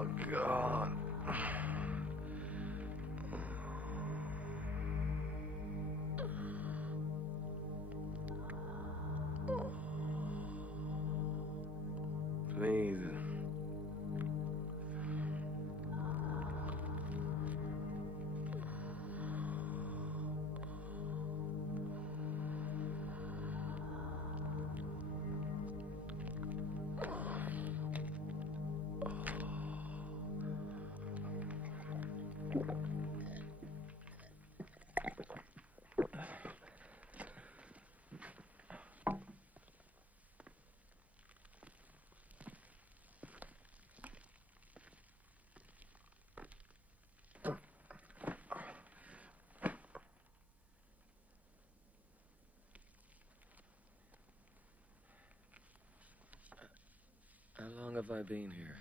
Oh, God. Please. How long have I been here?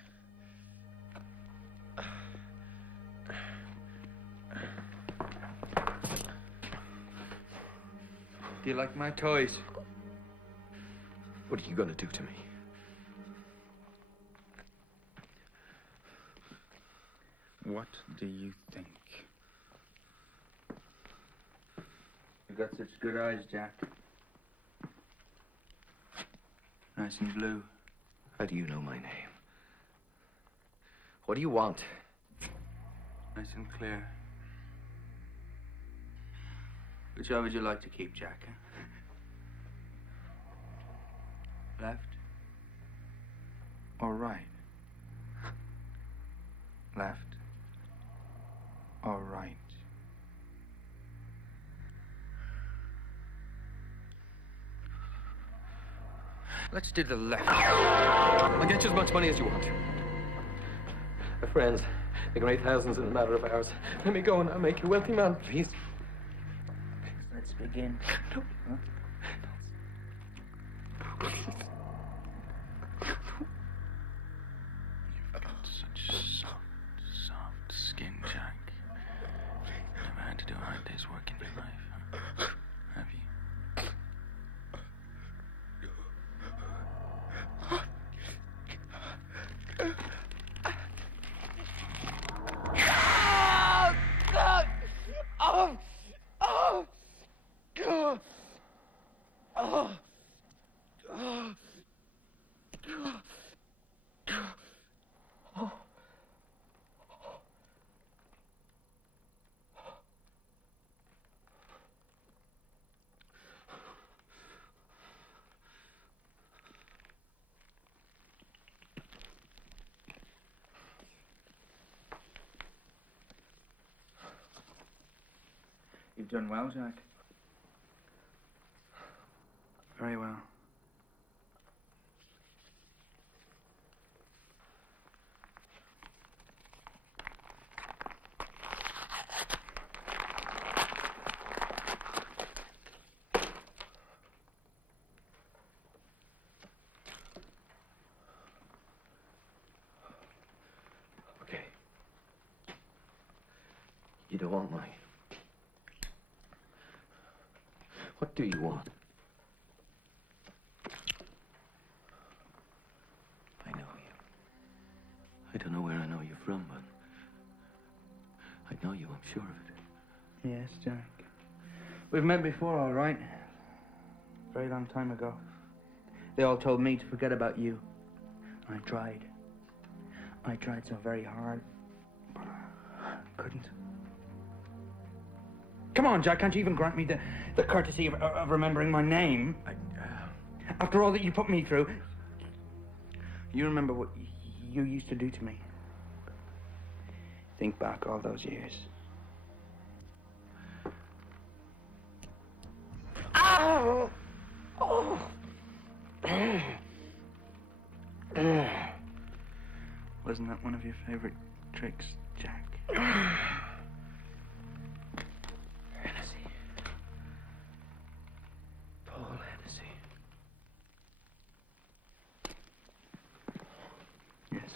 Do you like my toys? What are you gonna do to me? What do you think? You've got such good eyes, Jack. Nice and blue. How do you know my name? What do you want? Nice and clear. Which eye would you like to keep, Jack? Left or right? Left or right? Let's do the left. I'll get you as much money as you want. My friends, they can raise thousands in a matter of hours. Let me go and I'll make you a wealthy man, please. Let's begin. No. Huh? Please. You've got such soft skin, Jack. Never had to do a hard day's work in your life, huh? Have you? You've done well, Jack. Very well. Okay. You don't want mine. What do you want? I know you. I don't know where I know you from, but I know you, I'm sure of it. Yes, Jack. We've met before, all right. Very long time ago. They all told me to forget about you. I tried. I tried so very hard, but I couldn't. Come on, Jack, can't you even grant me the courtesy of remembering my name? After all that you put me through, you remember what you used to do to me. Think back all those years. Ow! Oh! Wasn't that one of your favorite tricks, Jack? Hennessy. Paul Hennessy. Yes.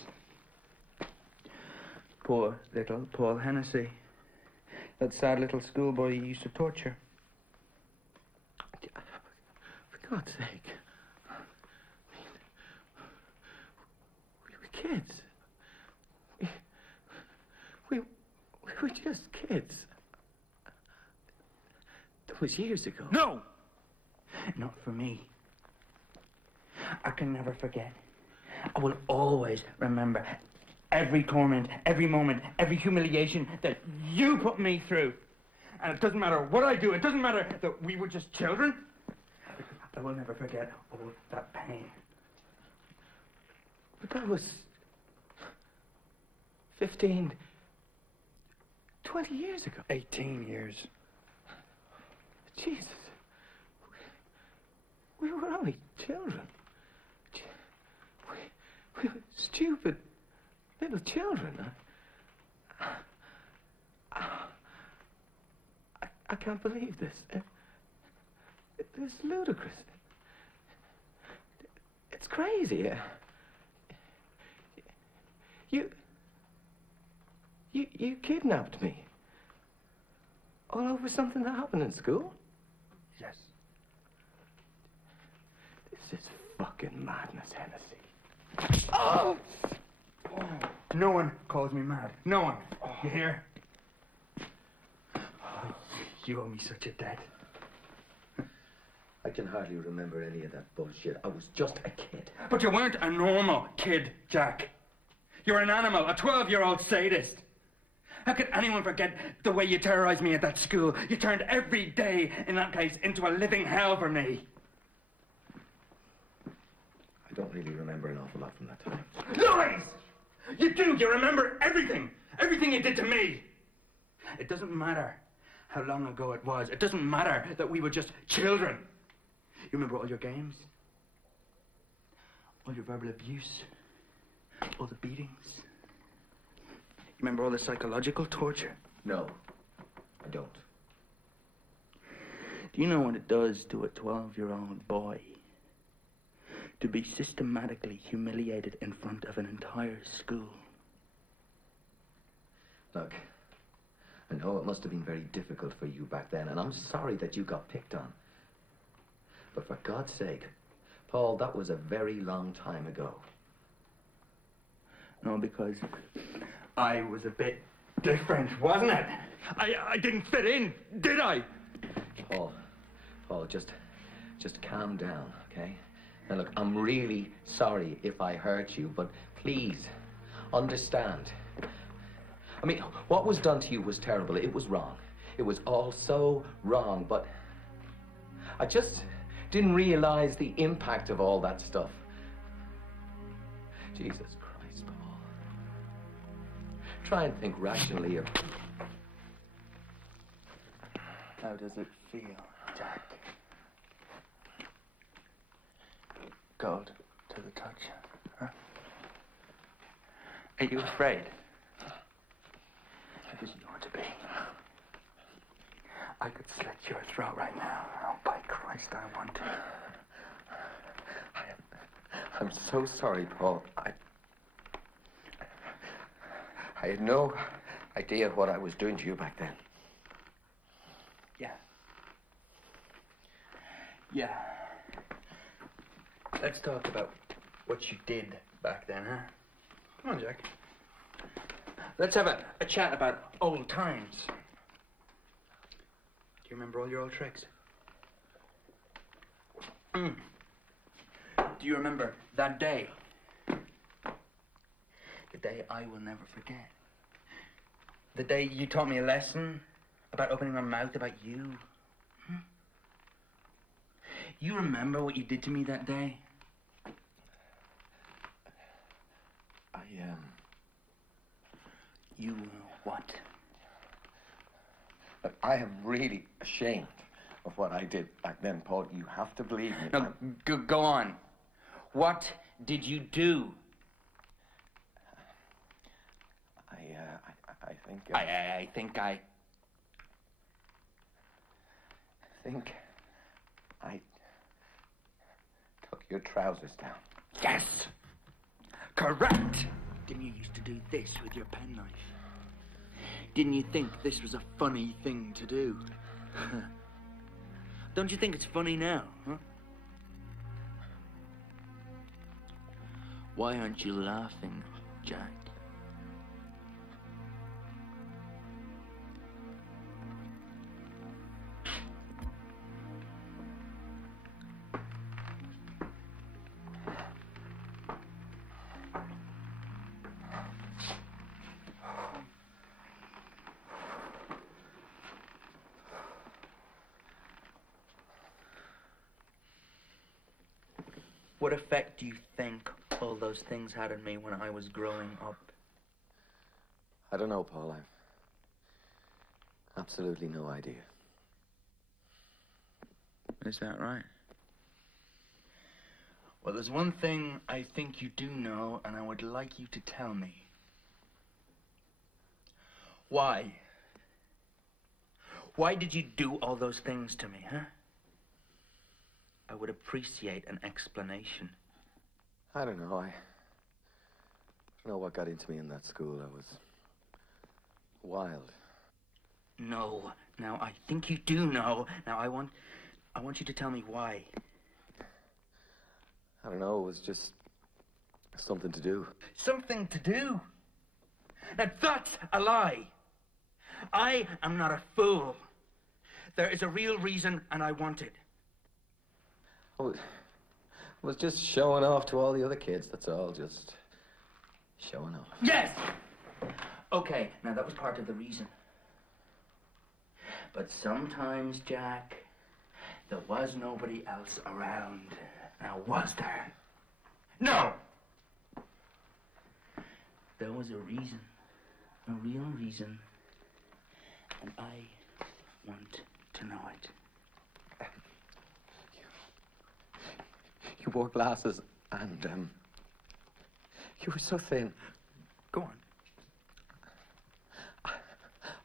Poor little Paul Hennessy. That sad little schoolboy you used to torture. For God's sake. We were kids. We were just kids. That was years ago. No! Not for me. I can never forget. I will always remember every torment, every moment, every humiliation that you put me through. And it doesn't matter what I do, it doesn't matter that we were just children. I will never forget all that pain. But that was 15, 20 years ago. 18 years. Jesus. We were only children. We were stupid little children. I can't believe this. It's ludicrous. It's crazy. You kidnapped me. All over something that happened in school? Yes. This is fucking madness, Hennessy. Oh! No one calls me mad. No one. You hear? You owe me such a debt. I can hardly remember any of that bullshit. I was just a kid. But you weren't a normal kid, Jack. You're an animal, a 12-year-old sadist. How could anyone forget the way you terrorized me at that school? You turned every day in that place into a living hell for me. I don't really remember an awful lot from that time. Lies! You do! You remember everything! Everything you did to me! It doesn't matter how long ago it was. It doesn't matter that we were just children. You remember all your games? All your verbal abuse? All the beatings? You remember all the psychological torture? No, I don't. Do you know what it does to a 12-year-old boy to be systematically humiliated in front of an entire school? Look, I know it must have been very difficult for you back then, and I'm sorry that you got picked on. But for God's sake, Paul, that was a very long time ago. No, because I was a bit different, wasn't it? I didn't fit in, did I? Paul, just calm down, okay? Now look, I'm really sorry if I hurt you, but please, understand. I mean, what was done to you was terrible. It was wrong. It was all so wrong, but I just didn't realize the impact of all that stuff. Jesus Christ, Paul. Try and think rationally of... How does it feel, Jack? Cold to the touch, huh? Are you afraid? Because you ought to be. I could slit your throat right now. Oh, by Christ, I want to. I'm so sorry, Paul. I had no idea what I was doing to you back then. Yeah. Let's talk about what you did back then, huh? Come on, Jack. Let's have a chat about old times. Do you remember all your old tricks? Do you remember that day? The day I will never forget. The day you taught me a lesson about opening my mouth about you. You remember what you did to me that day? You what? Look, I am really ashamed of what I did back then, Paul. You have to believe me. No, go on. What did you do? I think... I think I took your trousers down. Yes! Correct! Didn't you used to do this with your penknife? Didn't you think this was a funny thing to do? Don't you think it's funny now, huh? Why aren't you laughing, Jack? What effect do you think all those things had on me when I was growing up? I don't know, Paul. I've absolutely no idea. Is that right? Well, there's one thing I think you do know, and I would like you to tell me. Why? Why did you do all those things to me, huh? I would appreciate an explanation. I don't know. I don't know what got into me in that school. I was wild. No. Now, I think you do know. Now, I want you to tell me why. I don't know. It was just something to do. Something to do? Now, that's a lie. I am not a fool. There is a real reason, and I want it. I was just showing off to all the other kids, that's all. Just showing off. Yes! Okay, now that was part of the reason. But sometimes, Jack, there was nobody else around. Now, was there? No! There was a reason. A real reason. And I want to know it. You wore glasses and, you were so thin. Go on.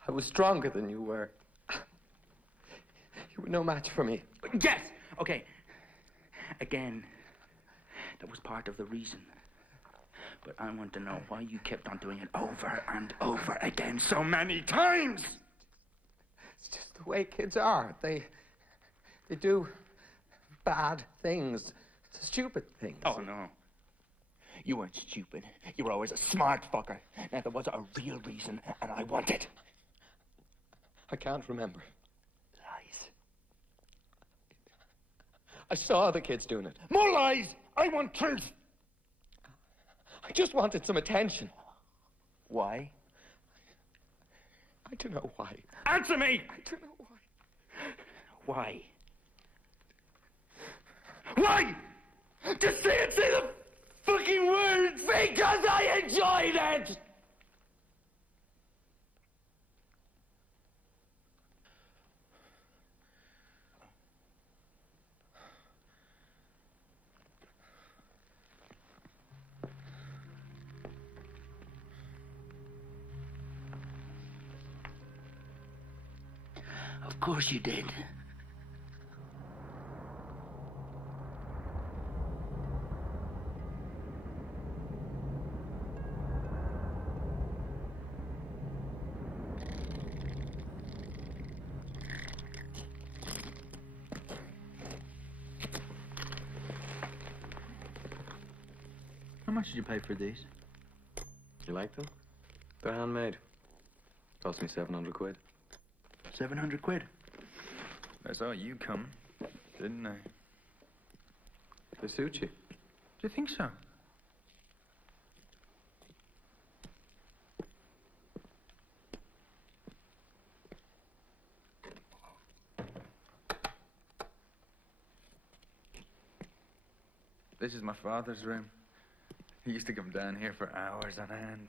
I was stronger than you were. You were no match for me. Yes! Okay. Again, that was part of the reason. But I want to know why you kept on doing it over and over again so many times! It's just the way kids are. They do bad things. Stupid things. Oh, no. You weren't stupid. You were always a smart fucker. Now, there was a real reason, and I want it. I can't remember. Lies. I saw the kids doing it. More lies! I want truth! I just wanted some attention. Why? I don't know why. Answer me! I don't know why. Why? Why? Just say it! Say the fucking words! Because I enjoyed it! Of course you did. How much did you pay for these? You like them? They're handmade. Cost me 700 quid. 700 quid. I saw you come, didn't I? They suit you. Do you think so? This is my father's room. He used to come down here for hours on end.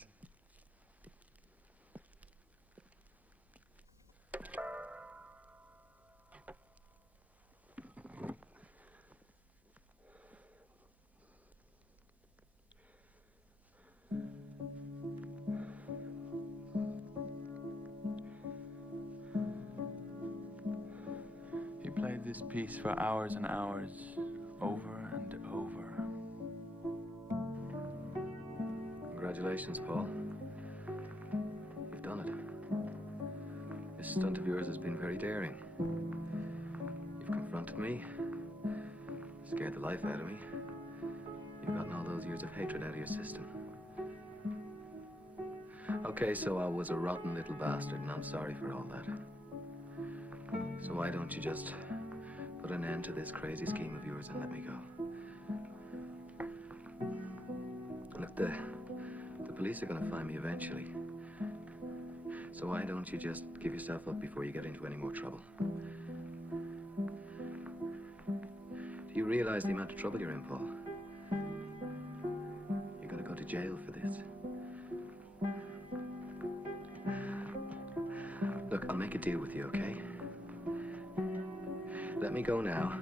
He played this piece for hours and hours, over and over. Congratulations, Paul. You've done it. This stunt of yours has been very daring. You've confronted me, scared the life out of me. You've gotten all those years of hatred out of your system. Okay, so I was a rotten little bastard, and I'm sorry for all that. So why don't you just put an end to this crazy scheme of yours and let me go? Look, the police are going to find me eventually. So why don't you just give yourself up before you get into any more trouble? Do you realize the amount of trouble you're in, Paul? jail for this. Look, I'll make a deal with you, okay? Let me go now,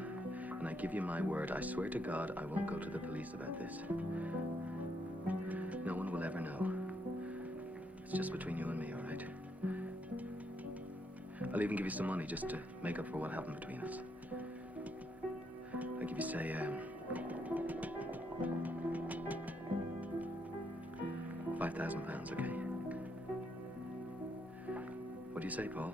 and I give you my word. I swear to God, I won't go to the police about this. No one will ever know. It's just between you and me, all right? I'll even give you some money just to make up for what happened between us. I'll give you, say, £5,000, okay? What do you say, Paul?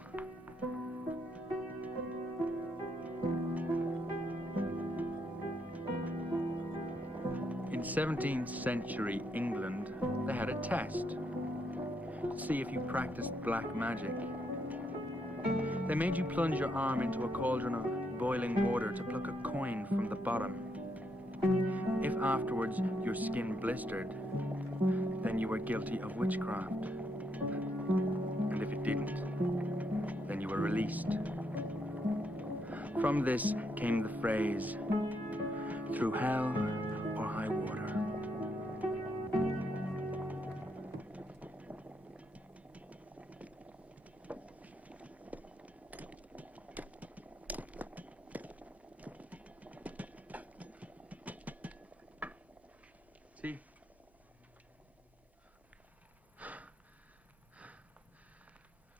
In 17th century England, they had a test to see if you practiced black magic. They made you plunge your arm into a cauldron of boiling water to pluck a coin from the bottom. If afterwards your skin blistered, then you were guilty of witchcraft. And if it didn't, then you were released. From this came the phrase, through hell or high water. See?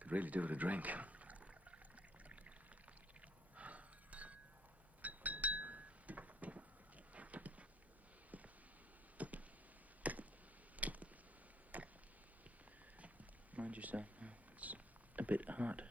Could really do with a drink. Mind yourself, it's a bit hot.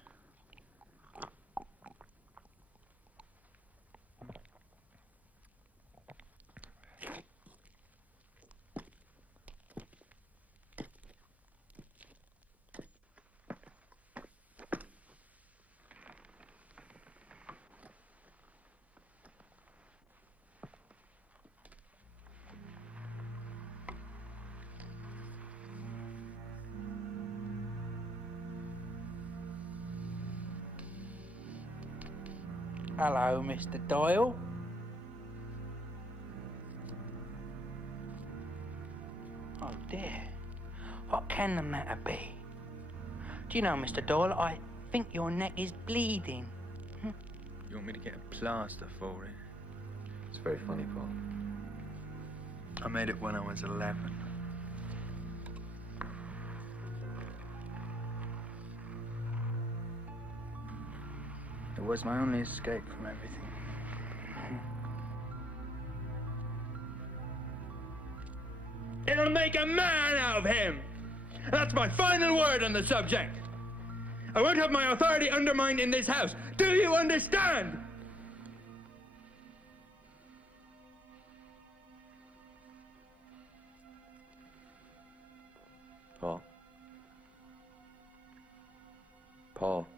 Hello, Mr. Doyle. Oh dear. What can the matter be? Do you know, Mr. Doyle, I think your neck is bleeding. You want me to get a plaster for it? It's very funny, Paul. I made it when I was 11. It was my only escape from everything. It'll make a man out of him! That's my final word on the subject. I won't have my authority undermined in this house. Do you understand? Paul? Paul?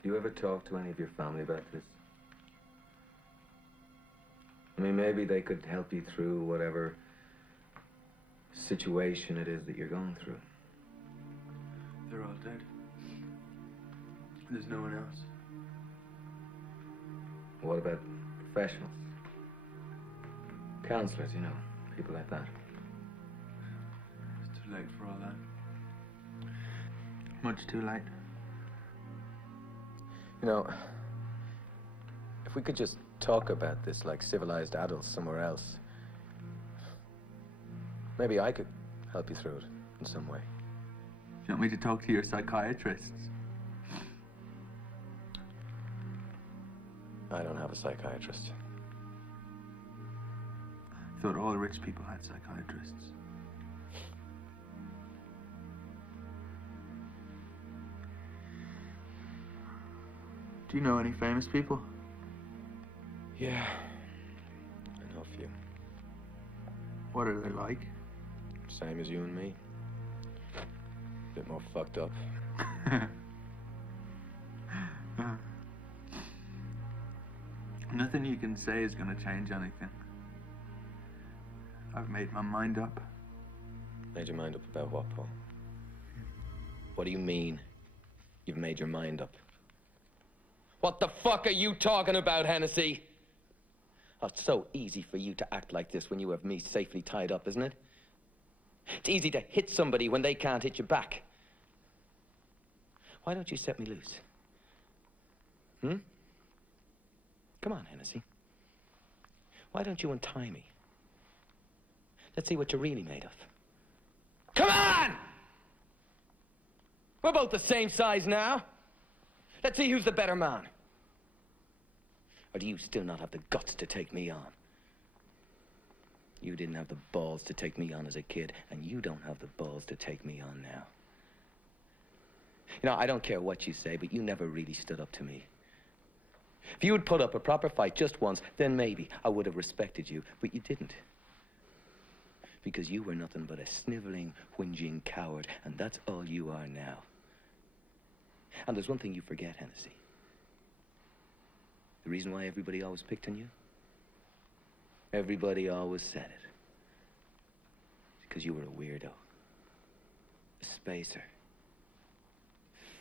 Do you ever talk to any of your family about this? I mean, maybe they could help you through whatever situation it is that you're going through. They're all dead. There's no one else. What about professionals? Counselors, you know, people like that. It's too late for all that. Much too late. You know, if we could just talk about this like civilized adults somewhere else, maybe I could help you through it in some way. You want me to talk to your psychiatrists? I don't have a psychiatrist. I thought all rich people had psychiatrists. Do you know any famous people? Yeah, I know a few. What are they like? Same as you and me. A bit more fucked up. Nothing you can say is going to change anything. I've made my mind up. Made your mind up about what, Paul? What do you mean, you've made your mind up? What the fuck are you talking about, Hennessy? Oh, it's so easy for you to act like this when you have me safely tied up, isn't it? It's easy to hit somebody when they can't hit you back. Why don't you set me loose? Come on, Hennessy. Why don't you untie me? Let's see what you're really made of. Come on! We're both the same size now. Let's see who's the better man. Or do you still not have the guts to take me on? You didn't have the balls to take me on as a kid, and you don't have the balls to take me on now. You know, I don't care what you say, but you never really stood up to me. If you had put up a proper fight just once, then maybe I would have respected you, but you didn't. Because you were nothing but a sniveling, whinging coward, and that's all you are now. And there's one thing you forget, Hennessy. The reason why everybody always picked on you? Everybody always said it. Because you were a weirdo. A spacer.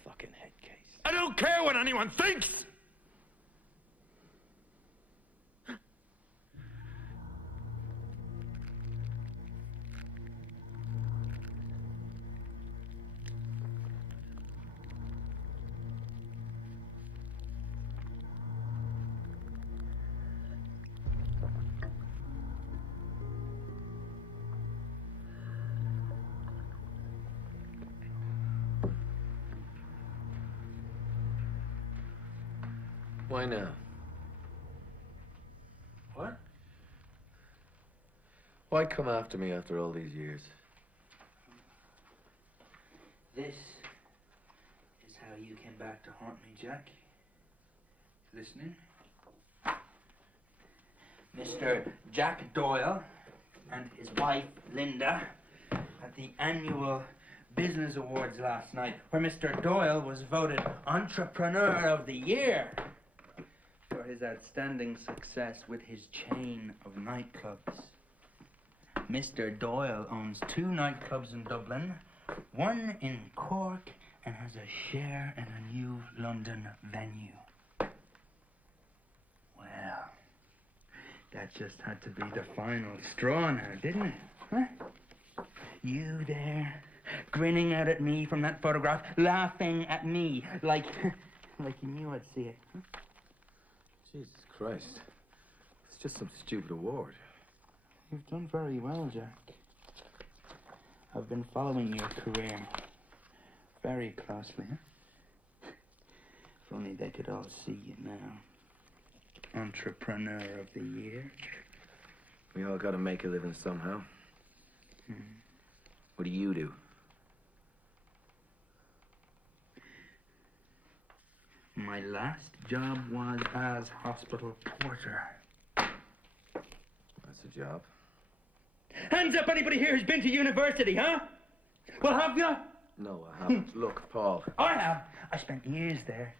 Fucking head case. I don't care what anyone thinks! Why now? What? Why come after me after all these years? This is how you came back to haunt me, Jack. Listening? Mr. Jack Doyle and his wife, Linda, at the annual Business Awards last night, where Mr. Doyle was voted Entrepreneur of the Year for his outstanding success with his chain of nightclubs. Mr. Doyle owns 2 nightclubs in Dublin, 1 in Cork, and has a share in a new London venue. Well, that just had to be the final straw now, didn't it? Huh? You there, grinning out at me from that photograph, laughing at me like you knew I'd see it. Huh? Jesus Christ. It's just some stupid award. You've done very well, Jack. I've been following your career very closely. Huh? If only they could all see you now. Entrepreneur of the Year. We all gotta make a living somehow. What do you do? My last job was as hospital porter. That's a job. Hands up, anybody here who's been to university, huh? Well, have you? No, I haven't. Look, Paul. I have. I spent years there.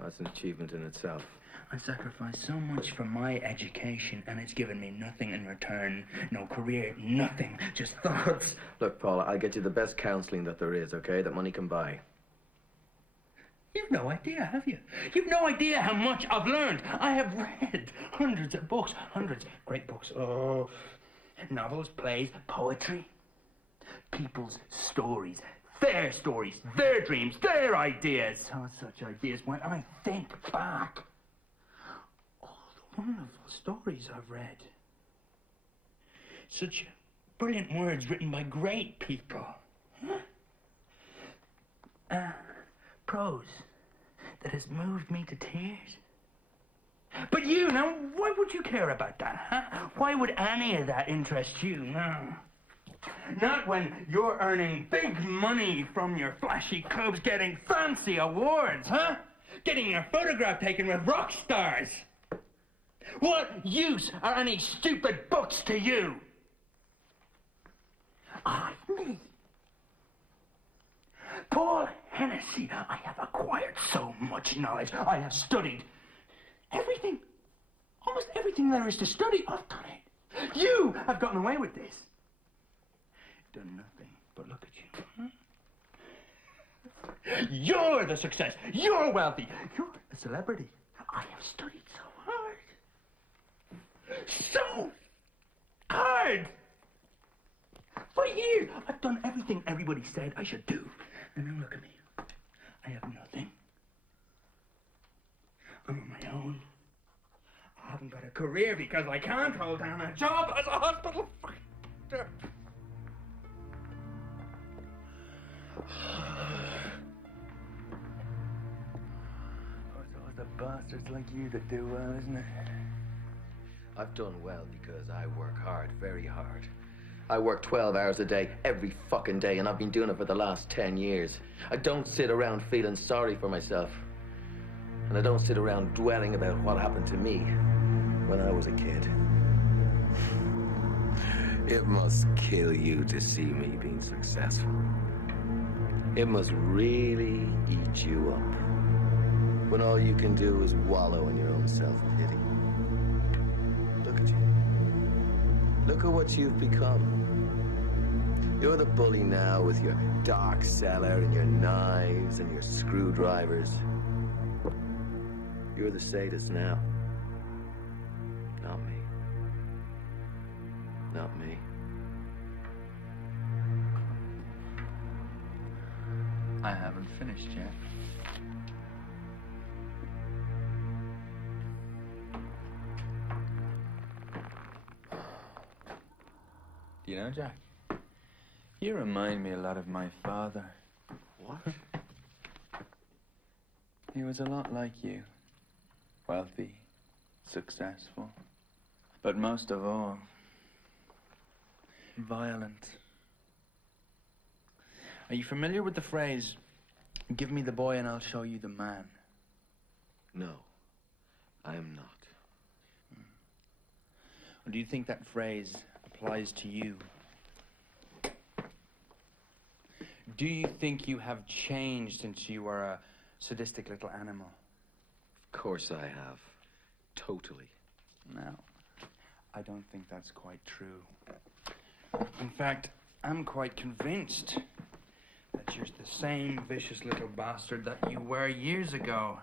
That's an achievement in itself. I sacrificed so much for my education, and it's given me nothing in return. No career, nothing. Just thoughts. Look, Paul, I'll get you the best counseling that there is, okay? That money can buy. You've no idea, have you? You've no idea how much I've learned. I have read hundreds of books, hundreds, great books. Oh, novels, plays, poetry. People's stories, their dreams, their ideas. Oh, such ideas. When I think back, all the wonderful stories I've read. Such brilliant words written by great people. Prose that has moved me to tears. But you, now, why would you care about that, huh? Why would any of that interest you, no? Not when you're earning big money from your flashy clubs, getting fancy awards, huh? Getting your photograph taken with rock stars. What use are any stupid books to you? Me. Paul Hennessy, I have acquired so much knowledge. I have studied everything. Almost everything there is to study, I've done it. You have gotten away with this. Done nothing but look at you. You're the success. You're wealthy. You're a celebrity. I have studied so hard. so hard. For years, I've done everything everybody said I should do. And now look at me. I have nothing. I'm on my own. I haven't got a career because I can't hold down a job as a hospital doctor. It's always the bastards like you that do well, isn't it? I've done well because I work hard, very hard. I work 12 hours a day, every fucking day, and I've been doing it for the last 10 years. I don't sit around feeling sorry for myself. And I don't sit around dwelling about what happened to me when I was a kid. It must kill you to see me being successful. It must really eat you up when all you can do is wallow in your own self-pity. Look at you. Look at what you've become. You're the bully now with your dark cellar and your knives and your screwdrivers. You're the sadist now. Not me. Not me. I haven't finished yet. Do you know, Jack? You remind me a lot of my father. What? He was a lot like you. Wealthy, successful, but most of all, violent. Are you familiar with the phrase, "Give me the boy and I'll show you the man"? No, I am not. Or do you think that phrase applies to you? Do you think you have changed since you were a sadistic little animal? Of course I have. Totally. No, I don't think that's quite true. In fact, I'm quite convinced that you're the same vicious little bastard that you were years ago.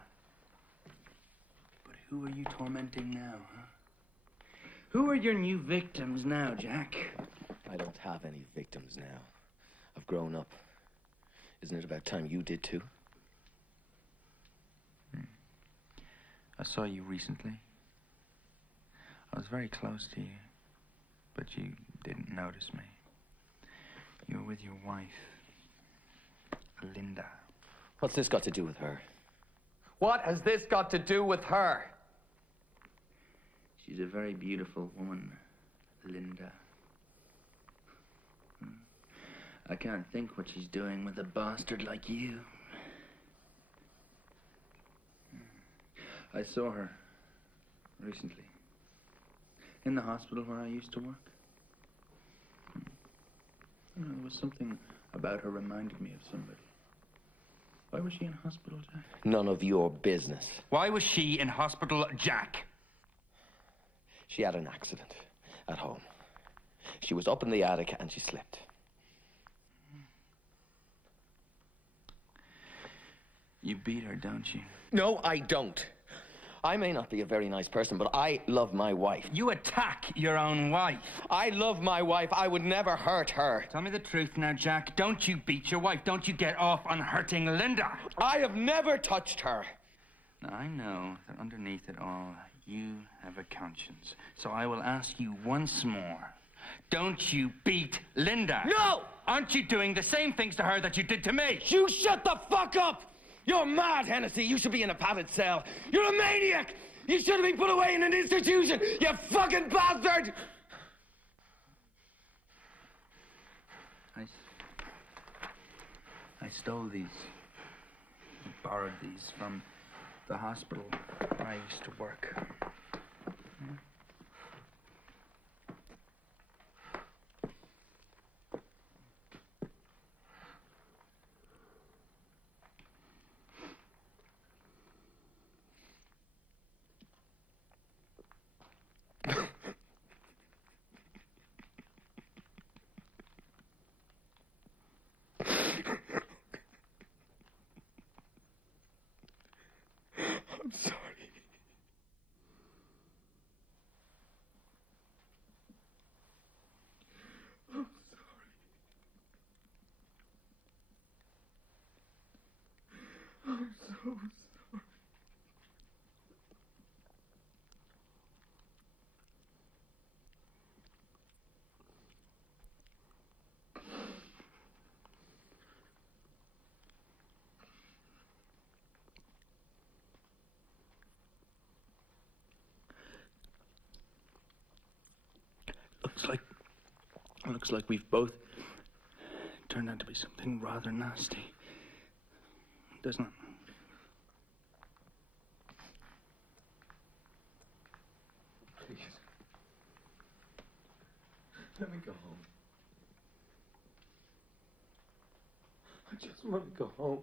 But who are you tormenting now, huh? Who are your new victims now, Jack? I don't have any victims now. I've grown up. Isn't it about time you did too? I saw you recently. I was very close to you, but you didn't notice me. You were with your wife, Linda. What's this got to do with her? What has this got to do with her? She's a very beautiful woman, Linda. I can't think what she's doing with a bastard like you. I saw her recently in the hospital where I used to work. There was something about her reminded me of somebody. Why was she in hospital, Jack? None of your business. Why was she in hospital, Jack? She had an accident at home. She was up in the attic and she slipped. You beat her, don't you? No, I don't. I may not be a very nice person, but I love my wife. You attack your own wife. I love my wife. I would never hurt her. Tell me the truth now, Jack. Don't you beat your wife. Don't you get off on hurting Linda. I have never touched her. Now, I know that underneath it all, you have a conscience. So I will ask you once more. Don't you beat Linda. No! Aren't you doing the same things to her that you did to me? You shut the fuck up! You're mad, Hennessy. You should be in a padded cell. You're a maniac! You should have been put away in an institution, you fucking bastard! I stole these. I borrowed these from the hospital where I used to work. I'm sorry. I'm so sorry. Looks like we've both turned out to be something rather nasty, doesn't it? Please. Let me go home. I just want to go home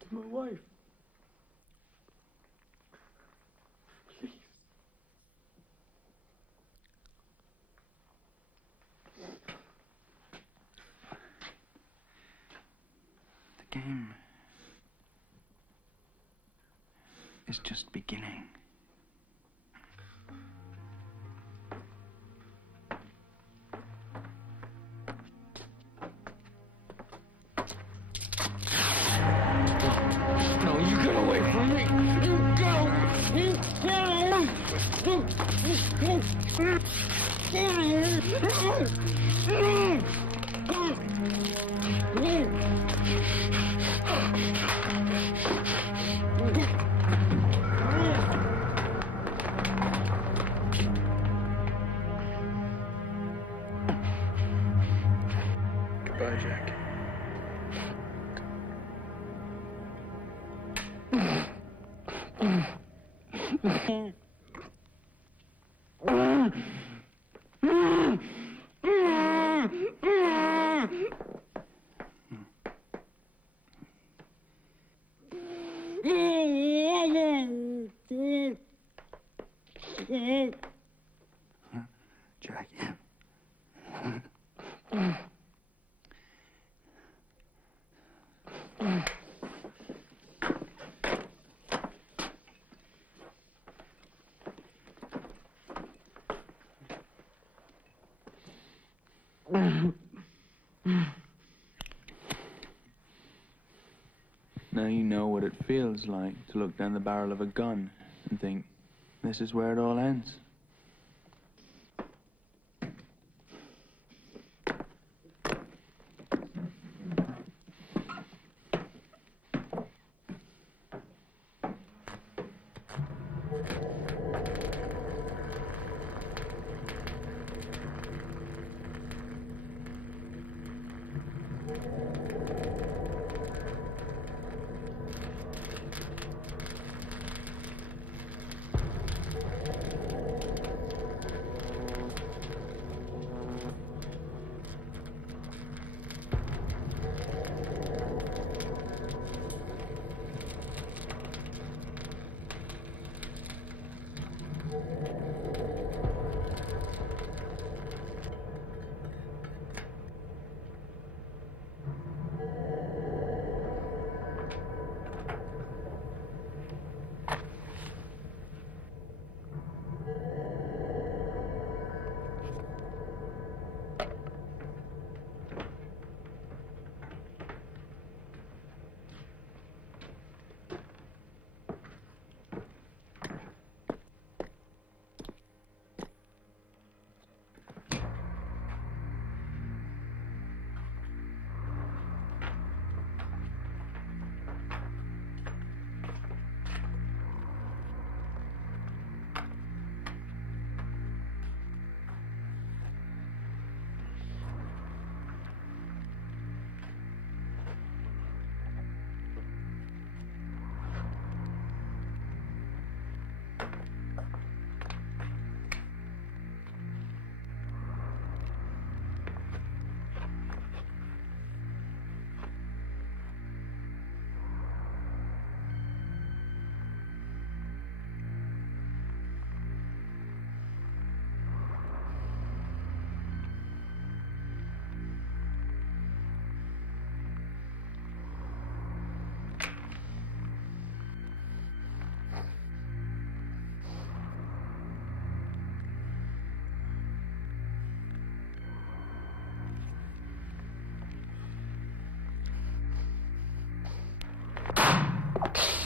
to my wife. Please. The game is just beginning. No, you get away from me! You go! You Goodbye, Jack. Jack. Now you know what it feels like to look down the barrel of a gun and think, this is where it all ends. Paul.